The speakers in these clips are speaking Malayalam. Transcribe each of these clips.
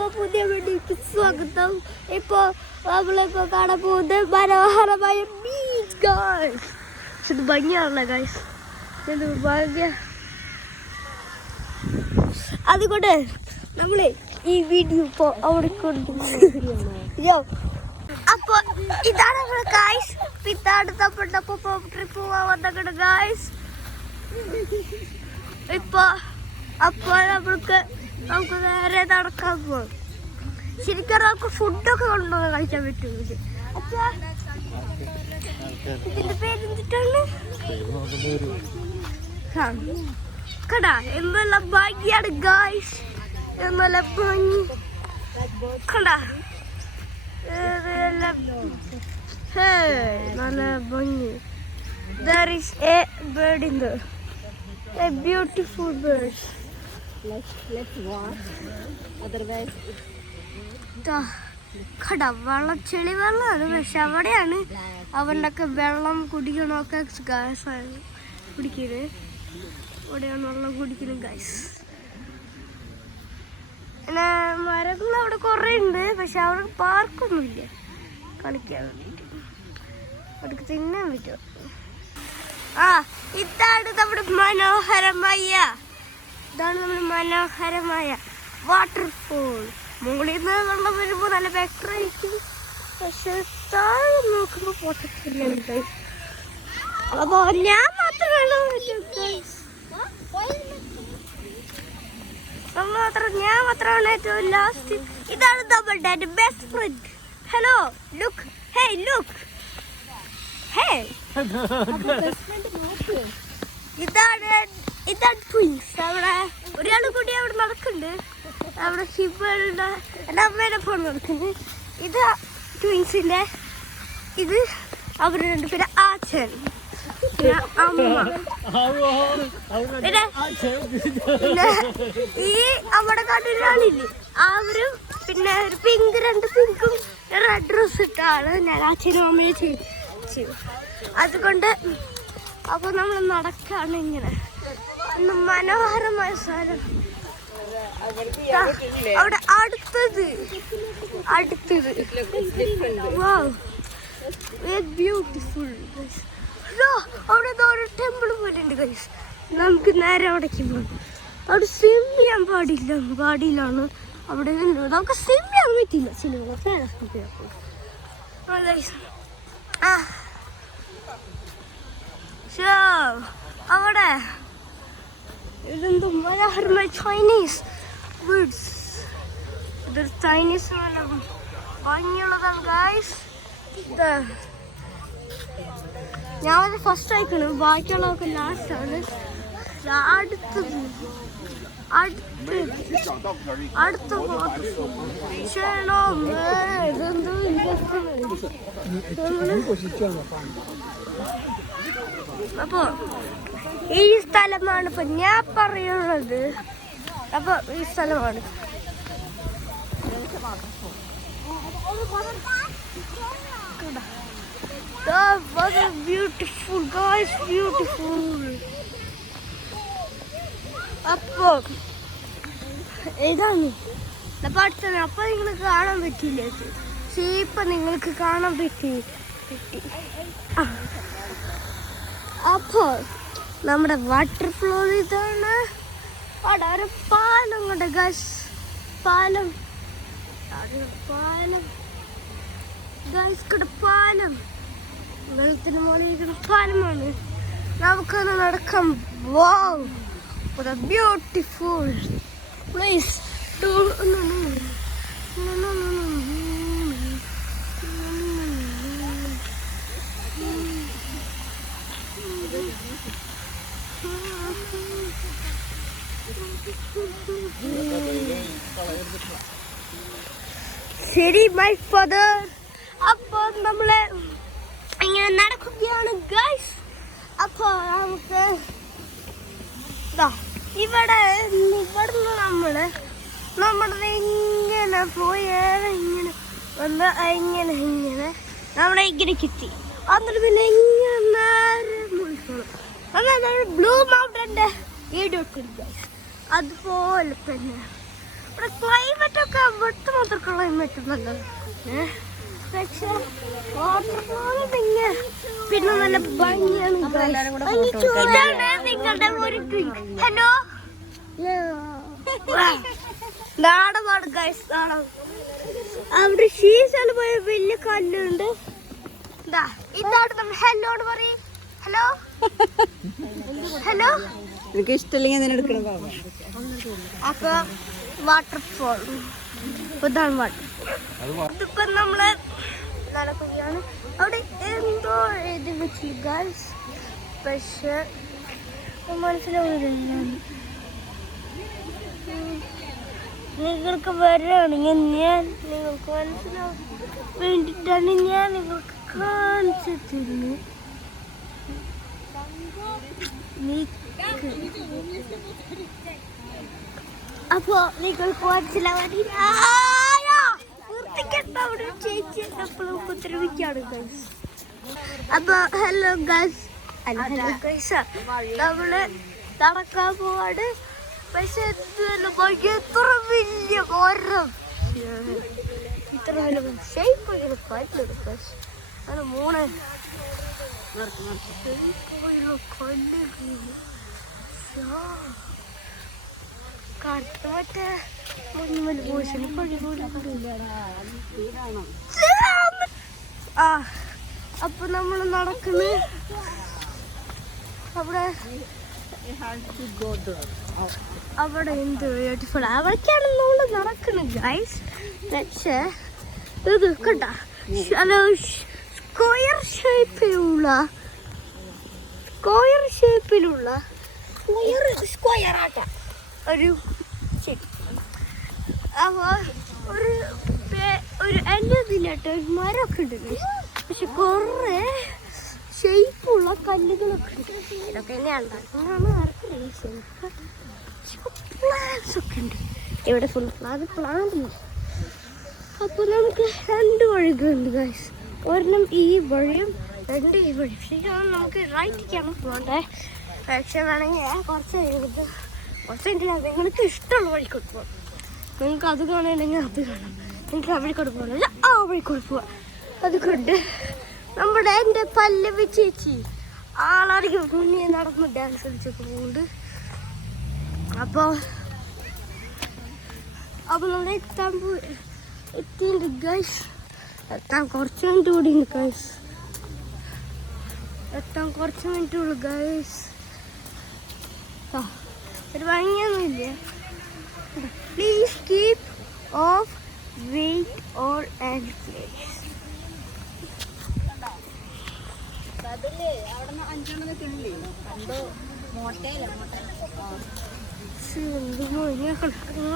അപ്പൊ പുതിയ വീഡിയോക്ക് സ്വാഗതം. ഇപ്പൊ നമ്മളിപ്പോ കാണാൻ പോകുന്നത് മനോഹരമായ ബീച്ച് ഗൈസ്. ഇത് ഭംഗിയാണല്ലോ ഗൈസ്, ഇത് ഭംഗിയ. അതുകൊണ്ട് നമ്മള് ഈ വീഡിയോ ഇപ്പൊ അവിടെ കൊണ്ടുപോകും. അപ്പൊ ഇതാണ് നമ്മള് ഗൈസ്, ഇതാണ് നമ്മുടെ ട്രിപ്പ് പോവാൻ വന്നിട്ടുണ്ട് ഗൈസ്. ഇപ്പൊ അപ്പോൾ നമുക്ക് നേരെ നടക്കാൻ പോകും. ശരിക്കും നമുക്ക് ഫുഡൊക്കെ കൊണ്ടുവന്ന് കഴിക്കാൻ പറ്റും. അപ്പൊ ഇതിന്റെ പേരെന്തിട്ടാണ് കടാ എന്നുള്ള ഭംഗിയാണ് ഗായ്സ്, എന്നുള്ള ഭംഗി കടാ, നല്ല ഭംഗി. There is a bird in there, a beautiful bird. Let's walk. Otherwise, കട വെള്ളം ചെളി വെള്ളമാണ്. പക്ഷെ അവിടെയാണ് അവരുടെയൊക്കെ വെള്ളം കുടിക്കണമൊക്കെ ഗാസാണ് കുടിക്കുന്നത്. അവിടെയാണ് വെള്ളം കുടിക്കുന്നത് ഗൈസ്. പിന്നെ മരങ്ങൾ അവിടെ കുറേ ഉണ്ട്, പക്ഷെ അവിടെ പാർക്കൊന്നുമില്ല കളിക്കാൻ വേണ്ടിയിട്ട്. അവർക്ക് തിന്നാൻ പറ്റും. ഇതാണ് നമ്മുടെ മനോഹരമായ വാട്ടർഫോൾ. മുകളിൽ നിന്ന് വെള്ളം വരുമ്പോൾ നല്ല ബെറ്ററായിരിക്കും, പക്ഷെ താഴെ നോക്കുമ്പോൾ പൊട്ടത്തില്ല. അപ്പൊ ഞാൻ മാത്രമേ ഏറ്റവും ലാസ്റ്റ്. ഇതാണ് നമ്മുടെ ബെസ്റ്റ് ഫ്രണ്ട്. ഹലോ ലുക്ക്, ഹേ ലുക്ക്, ഹേ. ഇതാണ് ട്വിൻസ്. അവിടെ ഒരാൾ കൂടി അവിടെ നടക്കുന്നുണ്ട്. അവിടെ ഷിബുണ്ട്, എൻ്റെ അമ്മേനെ ഫോൺ നടക്കുന്നത്. ഇത് ട്വിൻസിന്റെ, ഇത് അവർ രണ്ടുപേരെ ആച്ചൻ, പിന്നെ അമ്മ. പിന്നെ ഈ അവിടെ കണ്ടിട്ടാളില്ലേ അവരും, പിന്നെ ഒരു പിങ്ക്, രണ്ട് പിങ്കും റെഡ് ഡ്രസ് ഇട്ടാണ് ഞാൻ അച്ഛനും അമ്മയും ചെയ്തു. അതുകൊണ്ട് അപ്പൊ നമ്മൾ നടക്കാണ് ഇങ്ങനെ മനോഹരമായ സ്ഥലം. അവിടെ അടുത്തത് ബ്യൂട്ടിഫുൾ. അവിടെ ഒരു ടെമ്പിൾ പോലെ ഉണ്ട് ഗൈസ്. നമുക്ക് നേരെ അവിടേക്ക് പോകാം. അവിടെ സ്വിം ചെയ്യാൻ പാടില്ലാണ് അവിടെ. നമുക്ക് സ്വിം ചെയ്യാൻ പറ്റില്ല അവിടെ. ഇതെന്തോ മനോഹരമായ ചൈനീസ് വീഡ്സ്. ഇതൊരു ചൈനീസ് ഭംഗിയുള്ളതാണ് ഗൈസ്. ഞാൻ ഫസ്റ്റ് ആയിക്കണം, ബാക്കിയുള്ളതൊക്കെ ലാസ്റ്റ് ആണ്. അടുത്ത അപ്പൊ ഈ സ്ഥലമാണ് ഇപ്പൊ ഞാൻ പറയുന്നത്. അപ്പൊ ഈ സ്ഥലമാണ്. Beautiful guys, beautiful. അപ്പൊ ഇതാണ് പഠിച്ചത്. അപ്പൊ നിങ്ങൾക്ക് കാണാൻ പറ്റില്ല, പക്ഷേ ഇപ്പൊ നിങ്ങൾക്ക് കാണാൻ പറ്റി. അപ്പൊ നമ്മുടെ വാട്ടർഫ്ലോ ഇതാണ്. അവിടെ ഒരു പാലം കൊണ്ട് ഗൈസ്, പാലം ഗൈസ്, കൂടെ പാലം, വെള്ളത്തിന് മുകളിൽ പാലമാണ്. നമുക്കൊന്ന് നടക്കാം. വാവ്, what a beautiful place. ശരി മൈ ഫാദർ. അപ്പൊ നമ്മള് ഇങ്ങനെ നടക്കുകയാണ് ഗൈസ്. അപ്പൊ നമുക്ക് ഇവിടുന്ന് നമ്മുടെ ഇങ്ങനെ പോയാൽ ഇങ്ങനെ വന്ന് ഇങ്ങനെ നമ്മളെ ഇങ്ങനെ കിട്ടി. എന്നിട്ട് പിന്നെ ഇങ്ങനെ ബ്ലൂ മൗണ്ടന്റെ വീഡിയോ എടുക്കും ഗൈസ്. അതുപോലെ തന്നെ ഇവിടെ ക്ലൈമറ്റ് ഒക്കെ തൊട്ട് മാത്രം ക്ലൈമറ്റ് നല്ലത്. പക്ഷെ വാട്ടർഫോള് പിന്നെ നല്ല ഭംഗിയാണ്. നിങ്ങളുടെ ഒരു ഹലോ നാടമാണ് ഗൈസ്. നാടകം അവിടെ ഷീസല് പോയ വലിയ കല്ലുണ്ട്. ഇതാണ് നമ്മൾ ഹെല്ലോട് പറയും. ഹലോ ഹലോ എനിക്ക് ഇഷ്ടമില്ലെങ്കിൽ എടുക്കണം. അപ്പൊ വാട്ടർഫോൾ ഇതാണ് വാട്ടർഫോൾ. ഇതിപ്പോ നമ്മള് നടക്കുകയാണ്. അവിടെ എന്തോ എഴുതി വെച്ചില്ല ഗൈസ്, പക്ഷെ മനസ്സിലാവുന്നില്ല. നിങ്ങൾക്ക് വരികയാണെങ്കിൽ നിങ്ങൾക്ക് മനസ്സിലാവും വേണ്ടിയിട്ടാണ് ഞാൻ നിങ്ങൾക്ക് കാണിച്ചു തരുന്നു. അപ്പോ നിങ്ങൾക്ക് മനസ്സിലാവാനില്ല. ചേച്ചി എപ്പോഴും ഉപദ്രവിക്കാണ് ഗൈസ്. അപ്പൊ ഹലോ ഗൈസ്, ഹലോ ഗൈസ്, നമ്മള് നടക്കാൻ പോവാണ്. പക്ഷെ എത്ര വലിയ മരം, ഇത്ര വലിയ ഷേപ്പ് ആണ് മൂന്ന് കറുത്ത മറ്റേ മുന്നിൽ പോഷന് ആ. അപ്പൊ നമ്മള് നടക്കുന്നു. അവിടെ എന്ത് ബ്യൂട്ടിഫുൾ, അവിടേക്കാണ് നമ്മൾ നടക്കുന്നത് ഗൈസ്. പക്ഷേ ഇത് കണ്ട സ്ക്വയർ ഷേപ്പിലുള്ള സ്ക്വയർ ആട്ട ഒരു ശരി. അപ്പോൾ ഒരു എന്നതിലായിട്ട് ഒരു മരമൊക്കെ ഉണ്ട് ഗൈസ്. പക്ഷെ കുറേ ഷേപ്പുള്ള കല്ലുകളൊക്കെ ഉണ്ട്. ഇതൊക്കെ തന്നെയാണ് പ്ലാന്റ്സ് ഒക്കെ ഉണ്ട് ഇവിടെ. Full plant. അപ്പോൾ നമുക്ക് രണ്ട് വഴികളുണ്ട് ഗൈസ്. ഒരെണ്ണം ഈ വഴിയും രണ്ട് ഈ വഴി. ശരിക്കും നമുക്ക് റൈറ്റിലേക്കാണ് പോകണ്ടേ. പക്ഷെ വേണമെങ്കിൽ കുറച്ച് നിങ്ങൾക്ക് ഇഷ്ടമുള്ള വഴിക്കോട്ട് പോകാം. നിങ്ങൾക്ക് അത് കാണണമെങ്കിൽ അത് കാണാം. നിങ്ങൾക്ക് ആ വഴിക്കോട്ട് പോകണമെങ്കിൽ ആ വഴിക്കോട്ട് പോവാം. അതുകൊണ്ട് എൻ്റെ പല്ലവി ചേച്ചി ആളായിരിക്കും മുന്നേ നടന്ന് ഡാൻസ് കളിച്ചൊക്കെ പോകുന്നുണ്ട്. അപ്പോൾ നമ്മൾ എത്തിയിട്ടുണ്ട് ഗൈസ്. എത്താൻ കുറച്ച് മിനിറ്റ് കൂടി ഉണ്ട് ഗൈസ്. കുറച്ച് മിനിറ്റ് ഉള്ളു ഗൈസ്. ഒരു ഭംഗിയൊന്നുമില്ല. Please keep of weight all and place.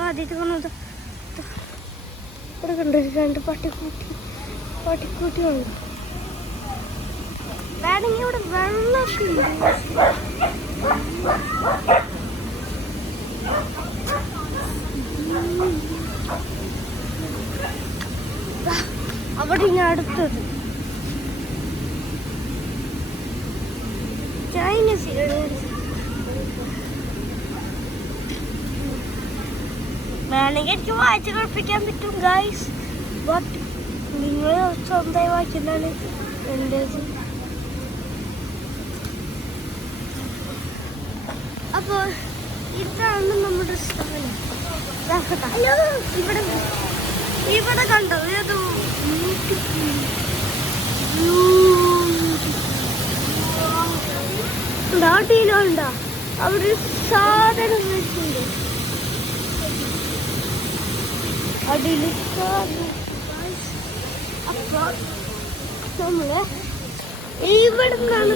ആദ്യമായിട്ട് കാണുന്നത് ഇവിടെ കണ്ടു. രണ്ട് പട്ടിക്കൂട്ടി വന്നു. വേണമെങ്കിൽ ഇവിടെ വെള്ളമൊക്കെ ഉണ്ട്. അവിടെ ഇനി അടുത്തത് ചൈനീസ് വേണമെങ്കിൽ എനിക്ക് വായിച്ച് കളിപ്പിക്കാൻ പറ്റും ഗൈസ്. ബട്ട് നിങ്ങൾ സ്വന്തമായി വായിക്കുന്നതാണ് എൻ്റേത്. അപ്പോൾ ഇതാണ് നമ്മുടെ സ്ഥലം. ഇവിടെ കണ്ടോ ഏതോ നാട്ടിലുണ്ടോ അവിടെ സാധനം വെച്ചിട്ടുണ്ട്. അടിയിൽ അപ്പോൾ നമ്മള് ഇവിടെ നിന്നാണ്